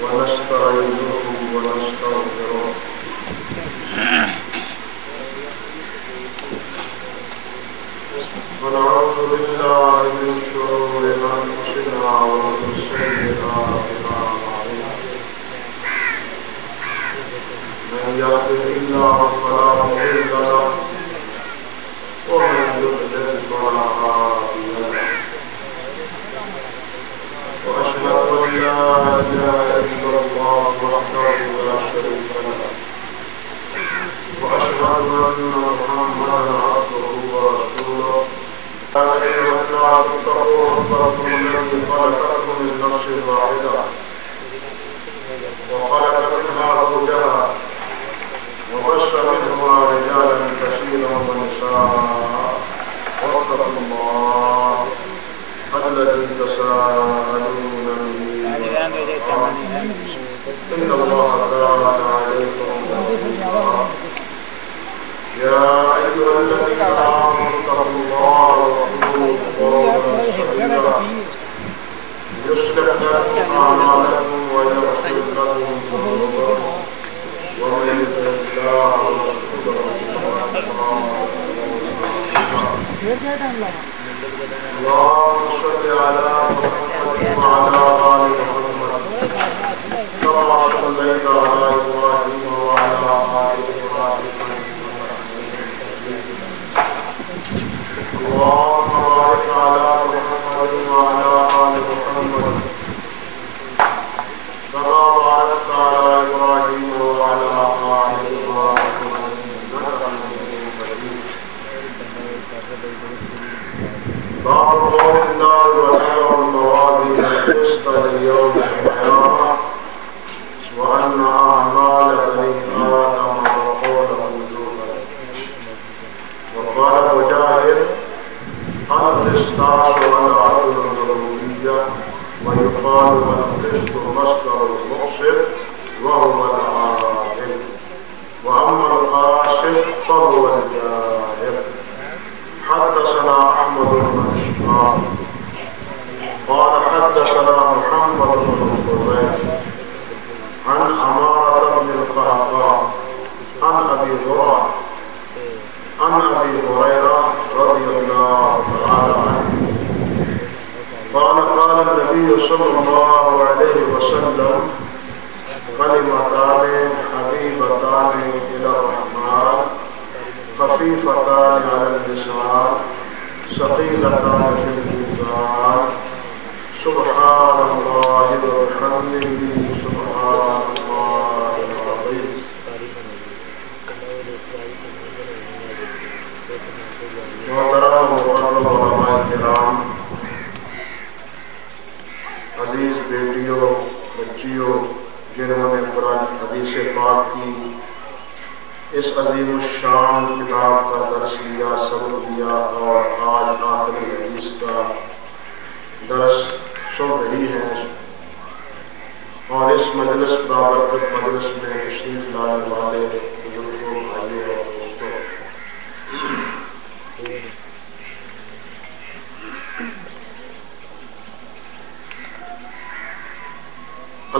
ونستعينه ونستغفره ونعوذ بالله من شرور أنفسنا ومن سيئات أعمالنا من يهده الله فلا مضل له ومن يضلل فلا هادي له وأشهد أن لا إله إلا الله وحده لا شريك له وأشهد أن محمدا عبده ورسوله يا أيها الناس اتقوا ربكم الذي خلقكم من نفس واحدة وخلق منها زوجها وبث منهما رجالا كثيرا ونساء واتقوا الله الذي تساءلون به إن الله كان عليكم رقيبا يا أيها الذين آمنوا اتقوا الله وقولوا قولا سديدا يصلح لكم أعمالكم ويغفر لكم ذنوبكم ومن يطع الله ورسوله فقد فاز اللهم صل على محمد وعلى آل محمد كما صليت على إبراهيم وعلى آل إبراهيم اللهم بارك على محمد وعلى آل محمد كما باركت على إبراهيم وعلى آل إبراهيم إنك حميد مجيد باب قول الله وَنَضَعُ الْمَوَازِينَ الْقِسْطَ لِيَوْمِ الْقِيَامَةِ وَأَنَّ أَعْمَالَ بَنِي آدَمَ وَقَوْلَهُ يُوْبَلُ وقال مجاهد القسطاس والعدل الربوبية ويقال القسط مصدر المقسط وهو العادل وأما القاسط فهو الجائر حدثنا أحمد بن إسحاق قال حدثنا محمد بن فضيل عن عمارة بن القعقاع عن أبي هريرة رضي الله تعالى عنه قال قال النبي صلى الله عليه وسلم كلمتان حبيبتان إلى الرحمن خفيفتان على اللسان ثقيلتان في الميزان سبحان الله وبحمده سبحان الله العظيم محترم مقرب علماء کرام عزیز بیٹیوں بچیوں جنہوں نے قرآن حدیث پاک کی اس عظیم الشان کتاب کا درس لیا سبق دیا اور آج آخری حدیث کا درس سن رہی ہیں اور اس مجلس بابرکت مجلس میں تشریف لانے والے بزرگوں بھائیوں اور دوستوں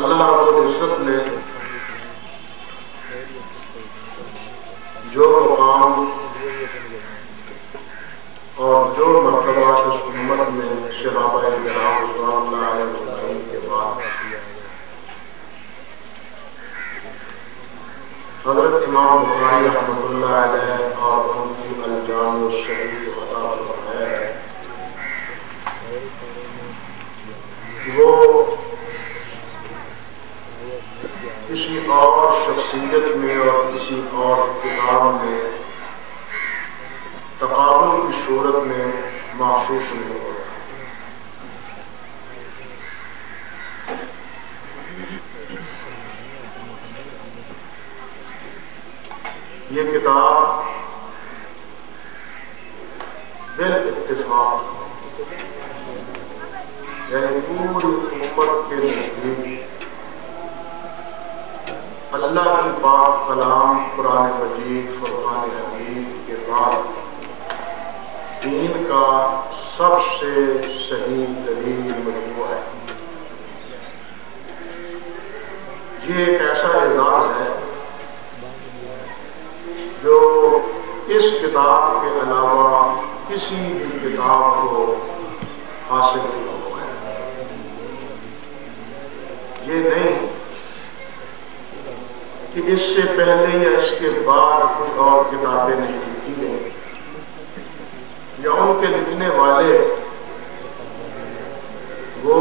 اللہ رب العزت نے جو مقام اور جو مرتبہ اس امت میں صحابہ کرام رضوان اللہ علیہ اجمعین کے بعد حضرت امام بخاری رحمۃ اللہ علیہ اور ان کی الجامع الصحیح کو عطا فرمایا ہے وہ کسی اور شخصیت میں اور کسی اور کتاب میں تقابل کی صورت میں محسوس نہیں ہوتا. یہ کتاب بالاتفاق یعنی پوری امت کے نزدیک اللہ کی پاک کلام قرآن مجید فرقان حمید کے بعد دین کا سب سے صحیح ترین مجموعہ ہے. یہ ایک ایسا اعزاز ہے جو اس کتاب کے علاوہ کسی بھی کتاب کو حاصل نہیں ہوا ہے۔ یہ نہیں کہ اس سے پہلے یا اس کے بعد کوئی اور کتابیں نہیں لکھی گئی یا ان کے لکھنے والے وہ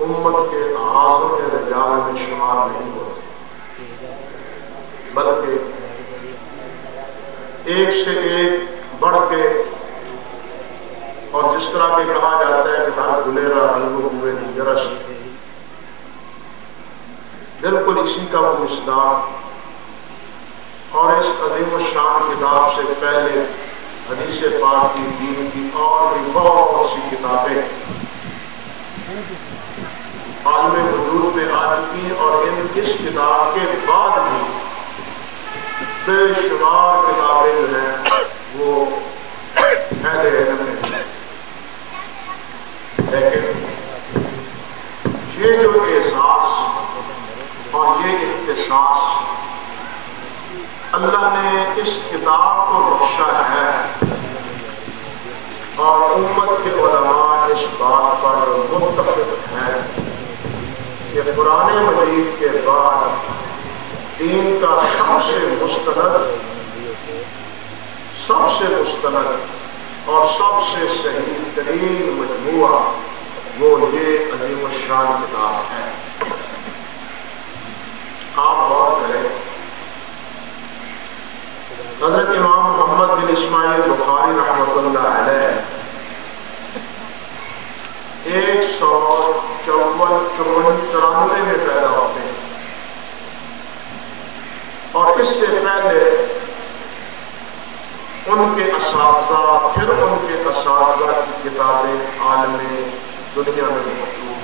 امت کے اعظم رجال میں شمار نہیں ہوتے، بلکہ ایک سے ایک بڑھ کے، اور جس طرح کہ کہا جاتا ہے کہ ہر گلیرا رنگوں ہوئے دیگرست، بالکل اسی کا وہ مصداق۔ اور اس عظیم الشان کتاب سے پہلے حدیث پاک کی، دین کی اور بھی بہت سی کتابیں عالم وجود میں آ چکی ہیں، اور اس کتاب کے بعد بھی بے شمار کتابیں جو ہیں وہ اہل علم نے دی، لیکن یہ جو احساس اور یہ اختصاص اللہ نے اس کتاب کو بخشا ہے، اور امت کے علماء اس بات پر متفق ہیں کہ قرآن مجید کے بعد دین کا سب سے مستند اور سب سے صحیح ترین مجموعہ وہ یہ عظیم الشان کتاب ہے۔ آپ غور کریں، حضرت امام محمد بن اسماعیل بخاری رحمۃ اللہ علیہ 194 میں پیدا ہوتے ہیں، اور اس سے پہلے ان کے اساتذہ، پھر ان کے اساتذہ کی کتابیں عالم دنیا میں موجود